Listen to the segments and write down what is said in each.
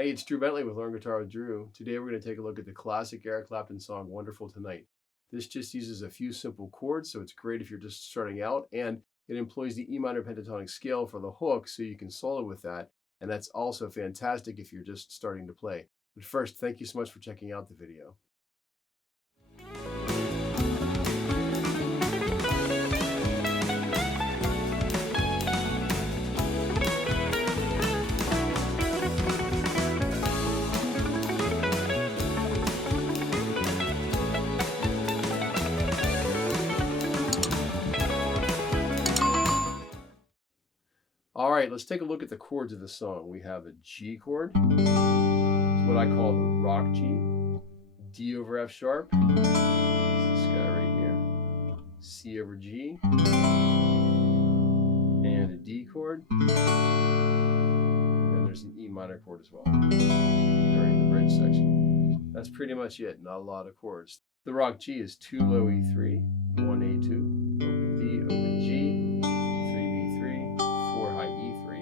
Hey, it's Drew Bentley with Learn Guitar with Drew. Today we're going to take a look at the classic Eric Clapton song, Wonderful Tonight. This just uses a few simple chords, so it's great if you're just starting out, and it employs the E minor pentatonic scale for the hook, so you can solo with that, and that's also fantastic if you're just starting to play. But first, thank you so much for checking out the video. All right, let's take a look at the chords of the song. We have a G chord. It's what I call the rock G. D over F sharp. This guy right here. C over G. And a D chord. And then there's an E minor chord as well during the bridge section. That's pretty much it, not a lot of chords. The rock G is 2 low E3, 1 A2, open D, open G, 4 high E3.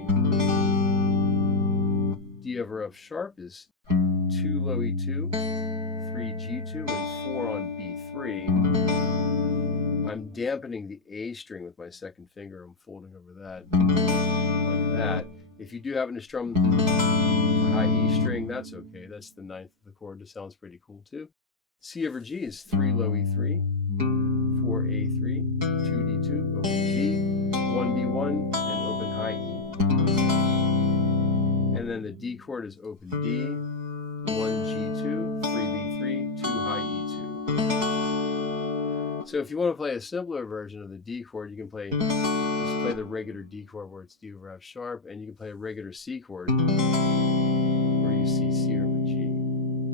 D over F sharp is 2 low E2, 3 G2, and 4 on B3. I'm dampening the A string with my second finger. I'm folding over that like that. If you do happen to strum a high E string, that's okay. That's the ninth of the chord. It sounds pretty cool too. C over G is 3 low E3, 4 A3, 2 D2, open G, 1 B1, and open high E. And then the D chord is open D, 1 G2, 3 B3, 2 high E2. So if you want to play a simpler version of the D chord, you can just play the regular D chord where it's D over F sharp, and you can play a regular C chord where you see C over G.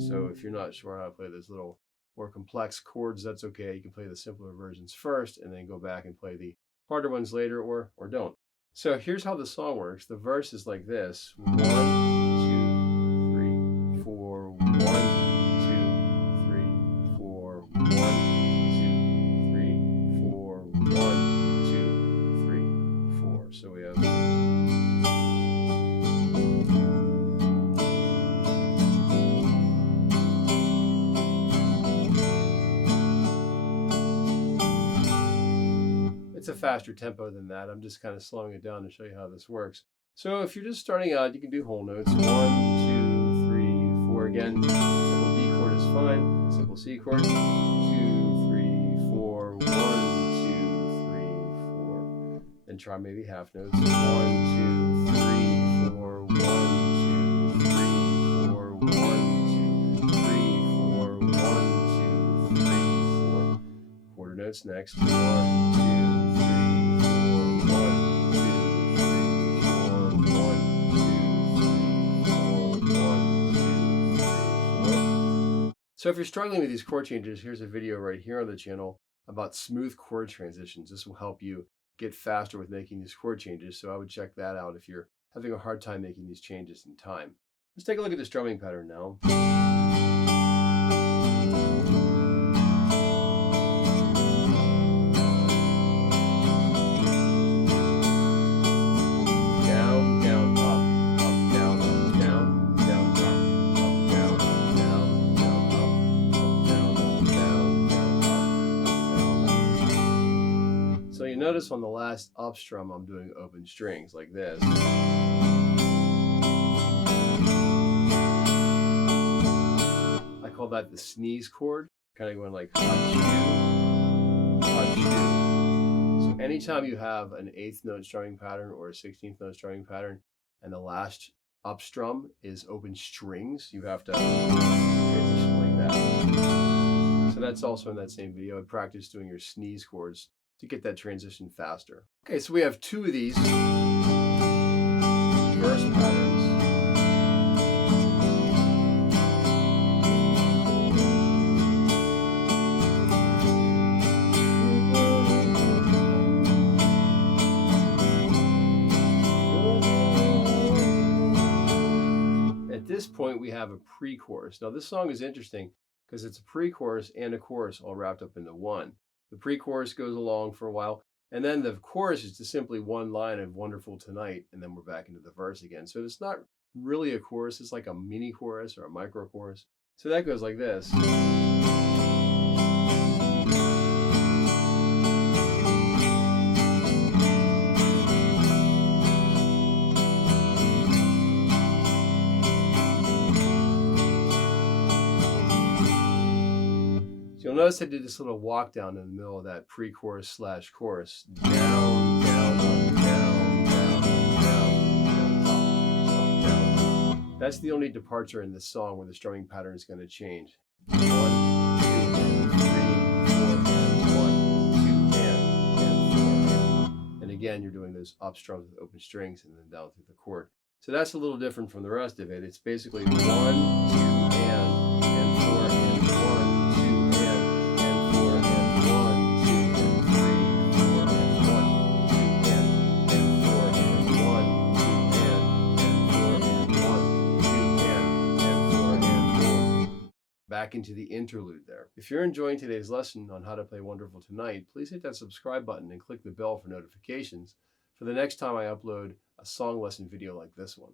So if you're not sure how to play those little more complex chords, that's okay. You can play the simpler versions first and then go back and play the harder ones later, or don't. So here's how the song works. The verse is like this: 1, 2, 3, 4, 1, 2, 3, 4, 1, 2, 3, 4, 1, 2, 3, 4. So we have it's a faster tempo than that. I'm just kind of slowing it down to show you how this works. So if you're just starting out, you can do whole notes. 1, 2, 3, 4 again. Simple D chord is fine. Simple C chord. 2, 3, 4, 1, 2, 3, 4. Then try maybe half notes. 1, 2, 3, 4, 1, 2, 3, 4, 1, 2, 3, 4, 1, 2, 3, 4. Quarter notes next. 1, 2, So if you're struggling with these chord changes, here's a video right here on the channel about smooth chord transitions. This will help you get faster with making these chord changes, so I would check that out if you're having a hard time making these changes in time. Let's take a look at the strumming pattern now. So you notice on the last up strum, I'm doing open strings like this. I call that the sneeze chord, kind of going like ha-chew, ha-chew. So anytime you have an 8th note strumming pattern or a 16th note strumming pattern, and the last up strum is open strings, you have to transition like that. So that's also in that same video. I practice doing your sneeze chords to get that transition faster. Okay, so we have 2 of these verse patterns. At this point, we have a pre-chorus. Now, this song is interesting because it's a pre-chorus and a chorus all wrapped up into one. The pre-chorus goes along for a while, and then the chorus is just simply one line of Wonderful Tonight, and then we're back into the verse again. So it's not really a chorus. It's like a mini chorus or a micro chorus. So that goes like this. So you'll notice I did this little walk down in the middle of that pre-chorus slash chorus. Down, down, up, down, down, down, down, down. That's the only departure in this song where the strumming pattern is going to change. 1, 2, 3, 4, and 1, 2, and 4. And again, you're doing those up strums with open strings and then down through the chord. So that's a little different from the rest of it. It's basically 1, 2, and 4, and 1. Back into the interlude there. If you're enjoying today's lesson on how to play Wonderful Tonight, please hit that subscribe button and click the bell for notifications for the next time I upload a song lesson video like this one.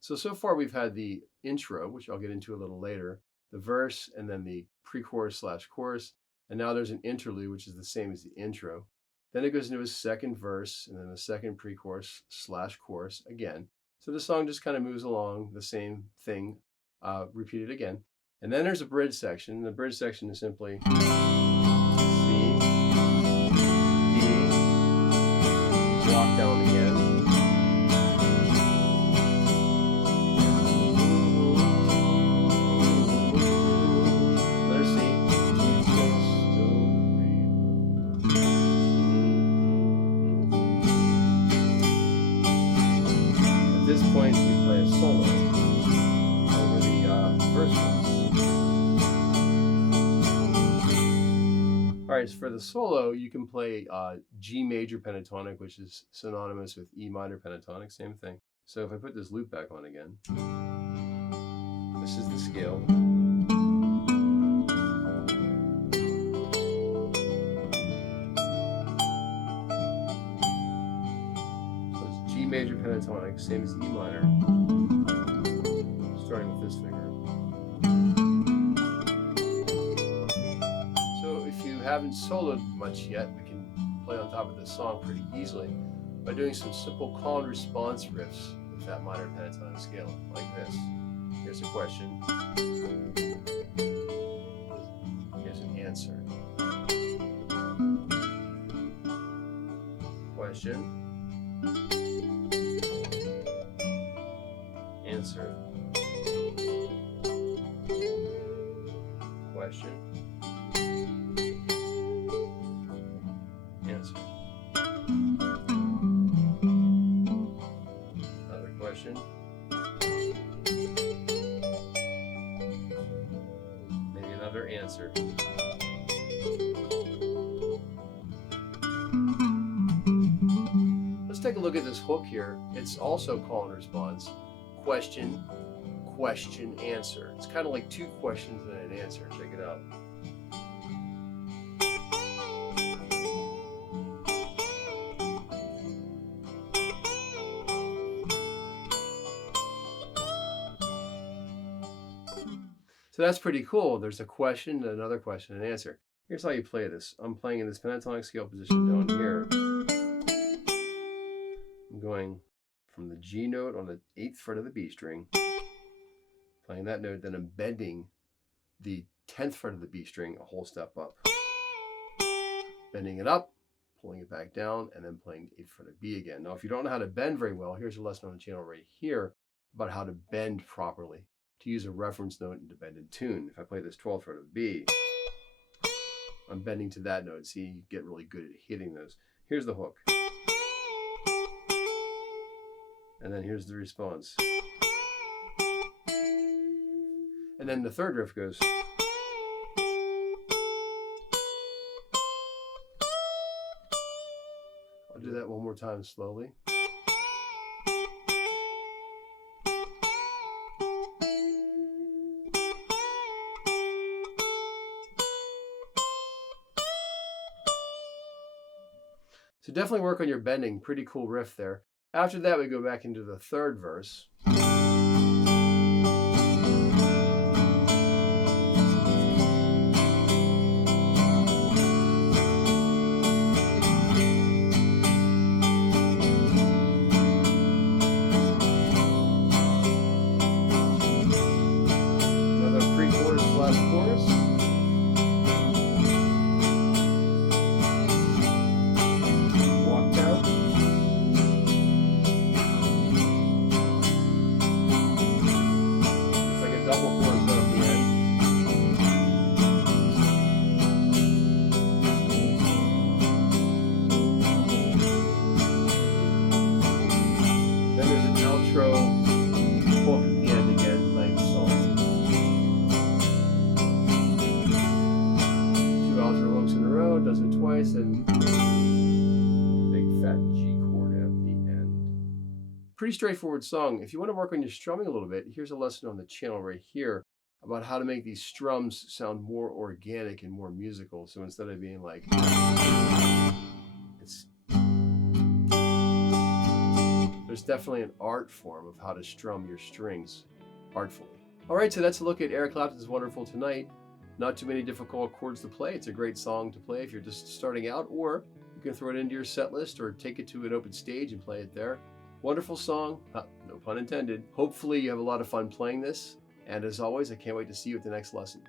So far we've had the intro, which I'll get into a little later, the verse, and then the pre-chorus slash chorus, and now there's an interlude, which is the same as the intro. Then it goes into a second verse, and then a second pre-chorus slash chorus again. So the song just kind of moves along, the same thing, repeated again. And then there's a bridge section. The bridge section is simply C, D, walk down again. There's C. At this point, we play a solo over the verse chorus. All right, so for the solo, you can play G major pentatonic, which is synonymous with E minor pentatonic, same thing. So if I put this loop back on again, this is the scale. So it's G major pentatonic, same as E minor, starting with this finger. Haven't soloed much yet, we can play on top of this song pretty easily by doing some simple call and response riffs with that minor pentatonic scale, like this. Here's a question. Here's an answer. Question. Answer. Question. Answer. Another question. Maybe another answer. Let's take a look at this hook here. It's also call and response. Question, question, answer. It's kind of like two questions and an answer. Check it out. So that's pretty cool. There's a question, another question, and answer. Here's how you play this. I'm playing in this pentatonic scale position down here. I'm going from the G note on the 8th fret of the B string, playing that note, then I'm bending the 10th fret of the B string a whole step up. Bending it up, pulling it back down, and then playing the 8th fret of B again. Now, if you don't know how to bend very well, here's a lesson on the channel right here about how to bend properly, to use a reference note and to bend in tune. If I play this 12th fret of B, I'm bending to that note. See, you get really good at hitting those. Here's the hook. And then here's the response. And then the third riff goes. I'll do that one more time slowly. So definitely work on your bending. Pretty cool riff there. After that, we go back into the third verse. So twice and big fat G chord at the end. Pretty straightforward song. If you want to work on your strumming a little bit, here's a lesson on the channel right here about how to make these strums sound more organic and more musical. So instead of being like, there's definitely an art form of how to strum your strings artfully. All right, so that's a look at Eric Clapton's Wonderful Tonight. Not too many difficult chords to play. It's a great song to play if you're just starting out, or you can throw it into your set list or take it to an open stage and play it there. Wonderful song, no pun intended. Hopefully you have a lot of fun playing this. And as always, I can't wait to see you at the next lesson.